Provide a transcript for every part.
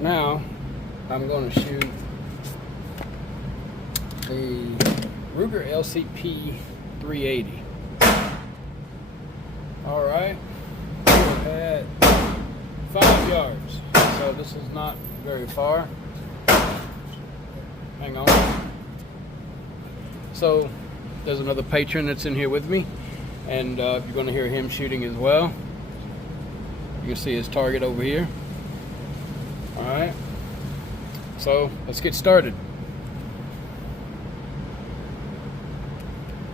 Now I'm going to shoot the Ruger LCP 380. All right, we're at 5 yards, so this is not very far. Hang on. So there's another patron that's in here with me, and you're going to hear him shooting as well. You can see his target over here. All right, so let's get started.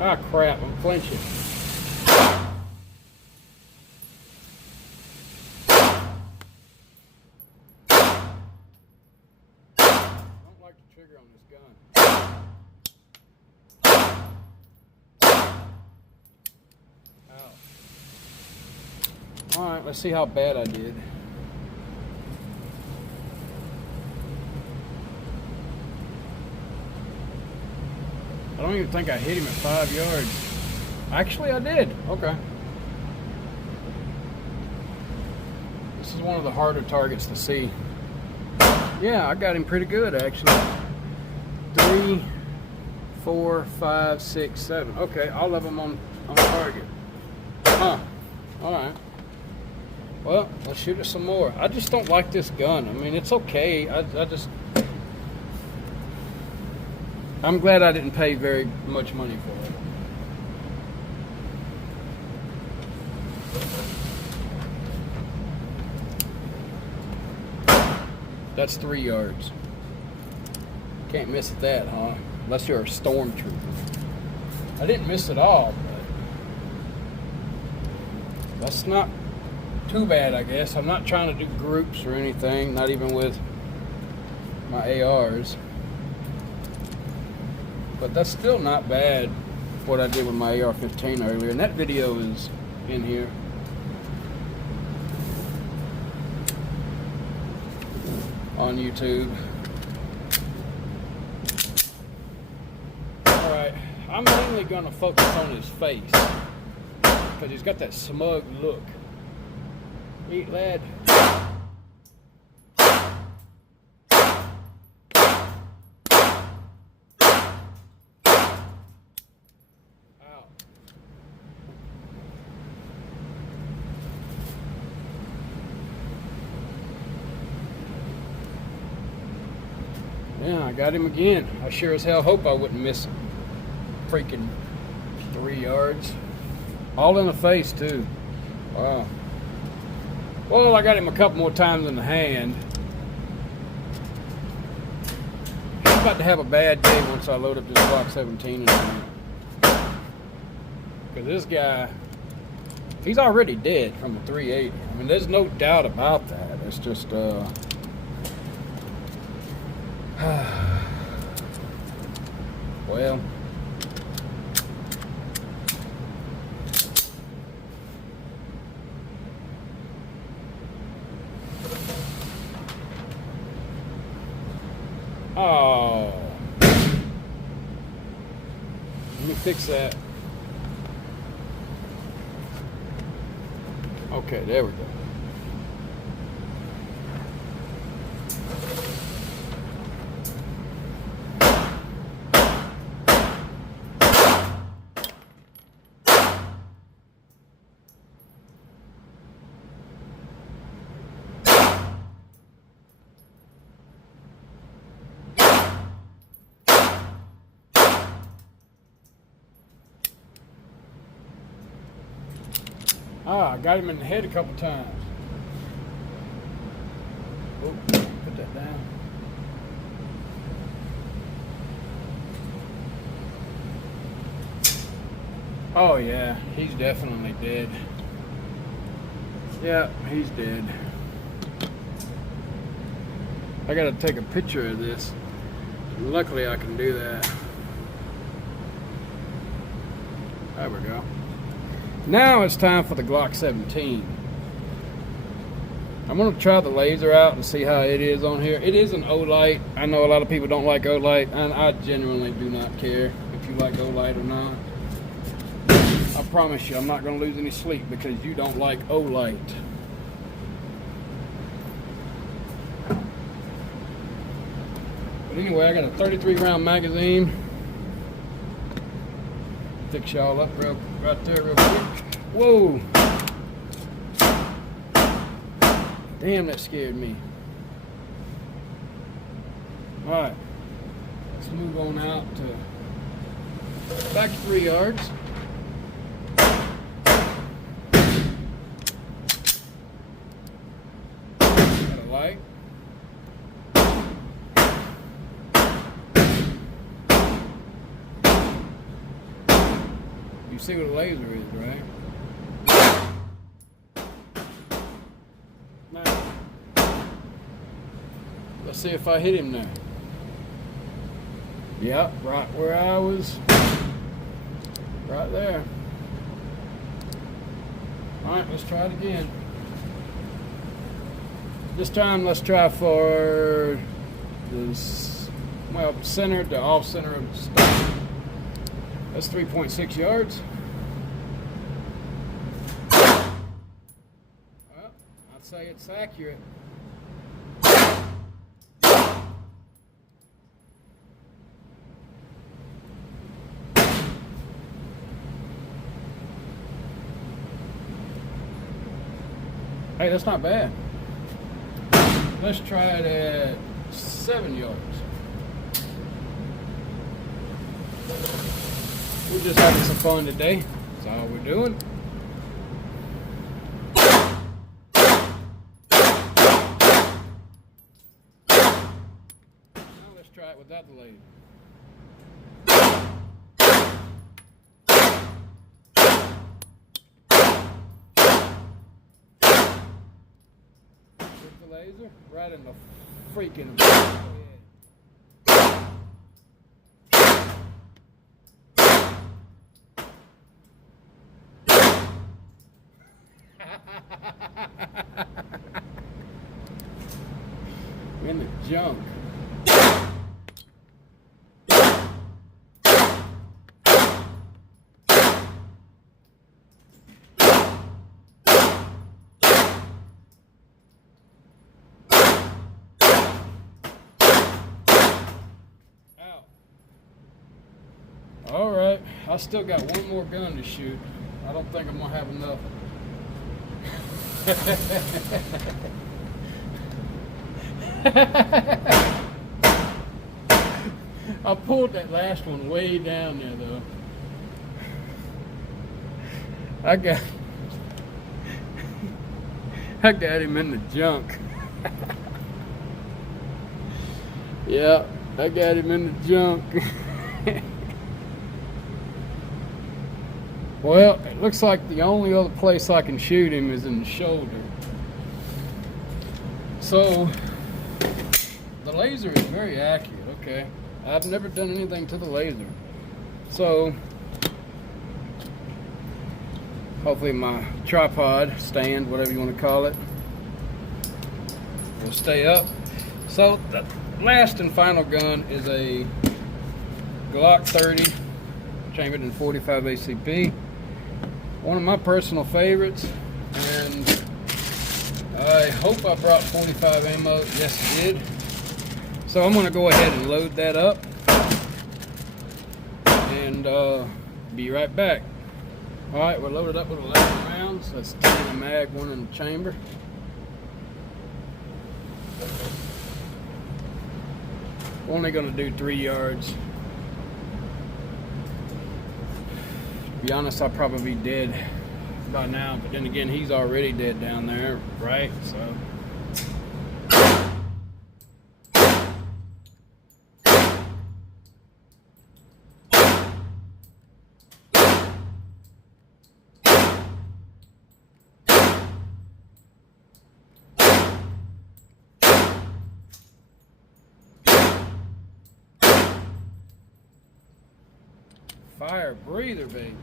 Ah, crap, I'm flinching. I don't like the trigger on this gun. Ow. All right, let's see how bad I did. I don't even think I hit him at 5 yards. Actually, I did. Okay. This is one of the harder targets to see. Yeah, I got him pretty good, actually. 3, 4, 5, 6, 7. Okay, all of them on target. Huh. All right. Well, let's shoot it some more. I just don't like this gun. I mean, it's okay. I'm glad I didn't pay very much money for it. That's 3 yards. Can't miss at that, huh? Unless you're a stormtrooper. I didn't miss at all, but that's not too bad, I guess. I'm not trying to do groups or anything, not even with my ARs. But that's still not bad, what I did with my AR-15 earlier. And that video is in here. On YouTube. Alright, I'm mainly going to focus on his face. Because he's got that smug look. Eat, lad. Yeah, I got him again. I sure as hell hope I wouldn't miss him. Freaking 3 yards. All in the face, too. Wow. Well, I got him a couple more times in the hand. He's about to have a bad day once I load up this Glock 17 in here. Because this guy, he's already dead from the 380. I mean, there's no doubt about that. It's just, well, oh, let me fix that. Okay, there we go. Ah, I got him in the head a couple times. Oh, put that down. Oh yeah, he's definitely dead. Yeah, he's dead. I gotta take a picture of this. Luckily I can do that. There we go. Now it's time for the Glock 17. I'm going to try the laser out and see how it is on here. It is an Olight. I know a lot of people don't like Olight, and I genuinely do not care if you like Olight or not. I promise you, I'm not going to lose any sleep because you don't like Olight. But anyway, I got a 33 round magazine. Fix y'all up right there real quick. Whoa! Damn, that scared me. Alright, let's move on out to back to 3 yards. Got a light. You see what a laser is, right? Now, let's see if I hit him now. Yep, right where I was. Right there. Alright, let's try it again. This time let's try for this, well, center to off center of the stock. That's 3.6 yards. Well, I'd say it's accurate. Hey, that's not bad. Let's try it at 7 yards. We're just having some fun today. That's all we're doing. Now let's try it without the laser. With the laser, right in the freaking head. In the junk. Ow. All right, I still got one more gun to shoot. I don't think I'm gonna have enough. I pulled that last one way down there though. I got him in the junk. Yeah, I got him in the junk. Well, it looks like the only other place I can shoot him is in the shoulder. So, the laser is very accurate, okay? I've never done anything to the laser. So, hopefully my tripod, stand, whatever you want to call it, will stay up. So, the last and final gun is a Glock 30, chambered in 45 ACP. One of my personal favorites, and I hope I brought 45 ammo. Yes, I did. So I'm going to go ahead and load that up and be right back. Alright, we're loaded up with 11 rounds. That's 10 in the mag, 1 in the chamber. Only going to do 3 yards. To be honest, I'll probably be dead by now, but then again, he's already dead down there, right? So. Fire breather, baby.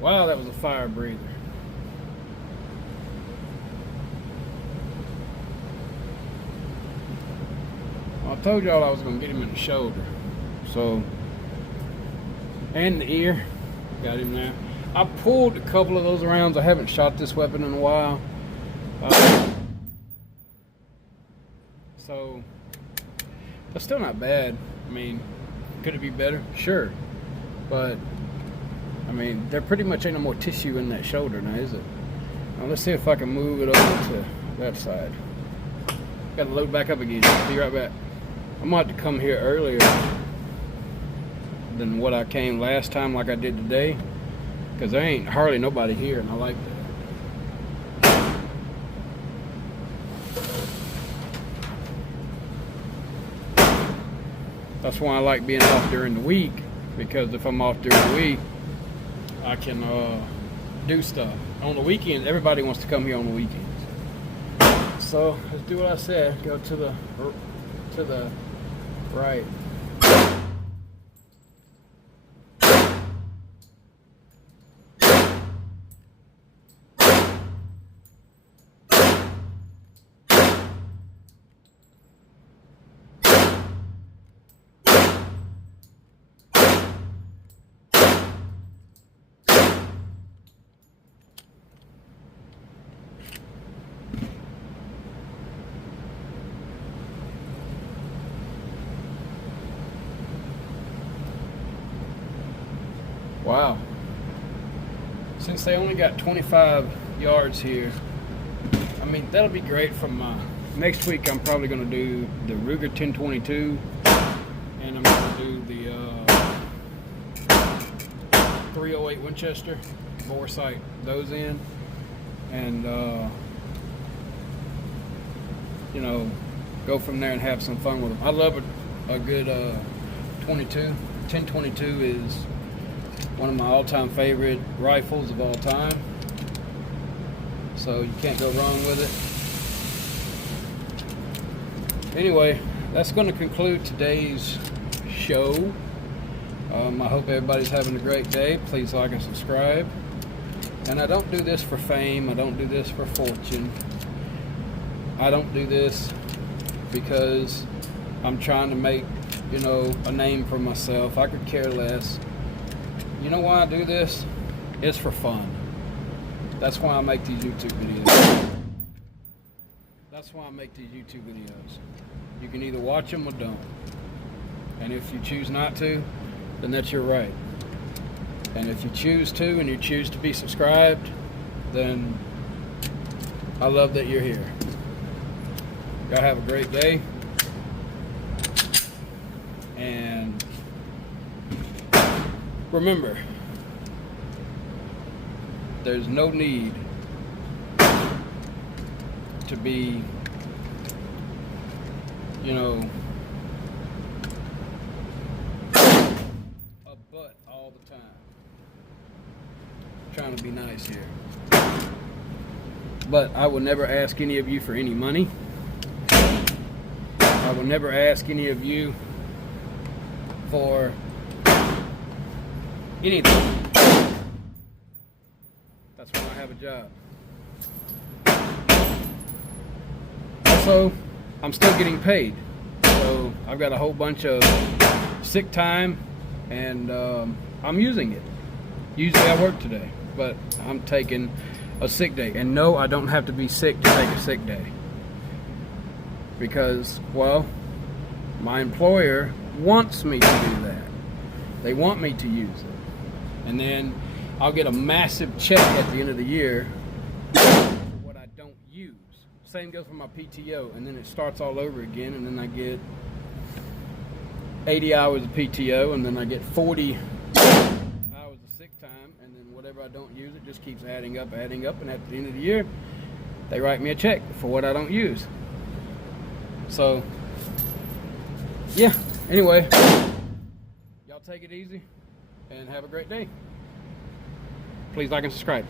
Wow, that was a fire breather. Well, I told y'all I was going to get him in the shoulder. So, and the ear. Got him there. I pulled a couple of those rounds. I haven't shot this weapon in a while. So, That's still not bad. I mean, could it be better? Sure. But, I mean, there pretty much ain't no more tissue in that shoulder now, is it? Now, let's see if I can move it over to that side. Got to load back up again. Be right back. I'm going to have to come here earlier than what I came last time like I did today, because there ain't hardly nobody here, and I like that. That's why I like being off during the week, because if I'm off during the week, I can do stuff. On the weekends, everybody wants to come here on the weekends. So let's do what I said. Go to the right. Wow. Since they only got 25 yards here, I mean, that'll be great from next week. I'm probably going to do the Ruger 1022, and I'm going to do the 308 Winchester, bore sight those in, and you know, go from there and have some fun with them. I love a good 22. 1022 is one of my all-time favorite rifles of all time, so you can't go wrong with it. Anyway, that's going to conclude today's show. I hope everybody's having a great day. Please like and subscribe. And I don't do this for fame. I don't do this for fortune. I don't do this because I'm trying to make, you know, a name for myself. I could care less. You know why I do this? It's for fun. That's why I make these YouTube videos. That's why I make these YouTube videos. You can either watch them or don't. And if you choose not to, then that's your right. And if you choose to and you choose to be subscribed, then I love that you're here. Y'all have a great day. And remember, there's no need to be, you know, a butt all the time. I'm trying to be nice here. But I will never ask any of you for any money. I will never ask any of you for anything. That's why I have a job. Also, I'm still getting paid. So I've got a whole bunch of sick time, and I'm using it. Usually I work today, but I'm taking a sick day. And no, I don't have to be sick to take a sick day. Because, well, my employer wants me to do that. They want me to use it. And then I'll get a massive check at the end of the year for what I don't use. Same goes for my PTO, and then it starts all over again, and then I get 80 hours of PTO, and then I get 40 hours of sick time, and then whatever I don't use, it just keeps adding up, and at the end of the year, they write me a check for what I don't use. So, yeah, anyway, y'all take it easy and have a great day. Please like and subscribe.